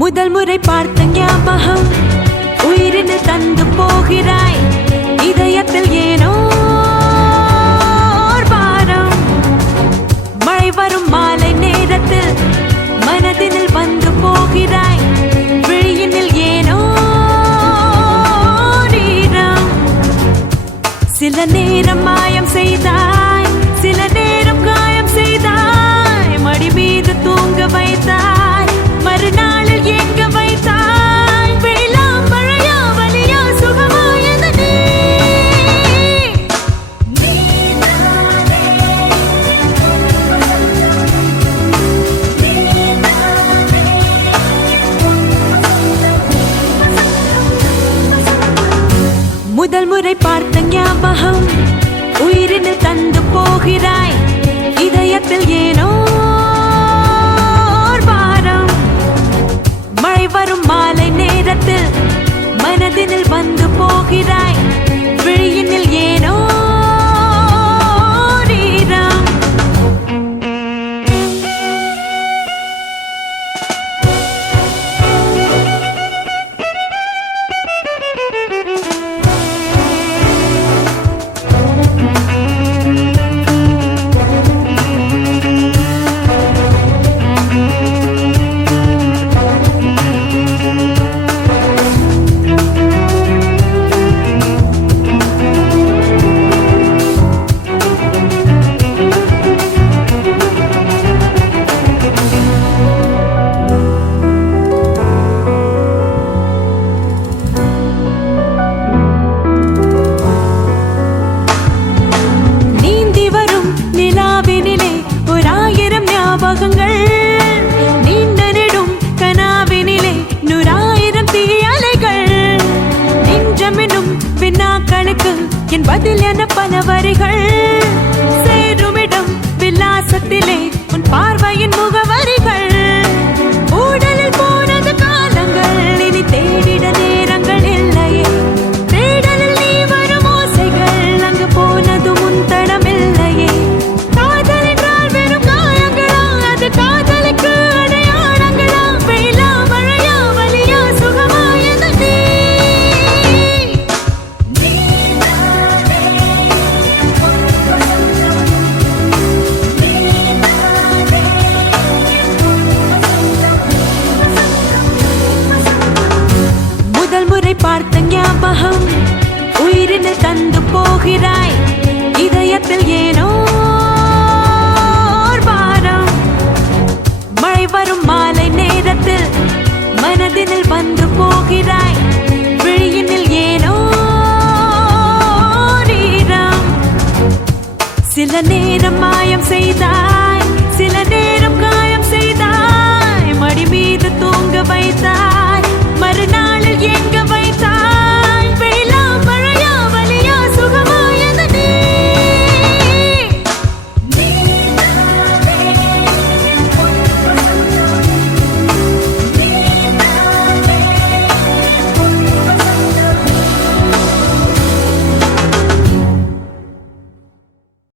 முதல் முறை பார்த்த ஞாபகம் உயிரினில் தந்து போகிறாய். இதயத்தில் ஏனோ பாரம். மழை வரும் மாலை நேரத்தில் மனதினில் வந்து போகிறாய். விழியினில் ஏனோ நீரம். சில நேரம் மாயம் செய்தாய், சில நேரம் காயம் செய்தாய். மடி மீது தூங்க வைத்தாய், மறுநாளில் எங்க வைத்தாய். வெயிலா மழையா வலியா சுகமா எது நீ? முதல் முறை பார்த்த ஞாபகம் உயிரினில் தந்து போகிறாய். இதயத்தில் ஏனோ பாரம். மழை வரும் மாலை நேரத்தில் மனதினில் வந்து போகிறாய். விழியினில் ஏனோ நீரம். நீண்ட நெடும் கனாவினிலே 100,000 தீயலைகள். நெஞ்சமெனும் வினாக்களுக்கு என் பதில் என பல வரிகள். சேருமிடம் விலாசத்திலே உன் பார்வையின் முகவரிகள். ஊடலில் போனது காலங்கள், இனி தேடிட நேரங்கள் இல்லையே. தேடலில் நீ வரும் ஓசைகள், அங்கு போனது முன் தடமில்லையே. காதலுக்கு அடையாளங்களா? வெயிலா மழையா வலியா சுகமா எது நீ? முதல் முறை பார்த்த ஞாபகம் உயிரினில் தந்து போகிறாய். இதயத்தில் ஏனோ வரும் மாலை நேரத்தில் மனதினில் வந்து போகிறாய். விழியினில் ஏனோ நீரம். சில நேரம் மாயம் செய்தாய்,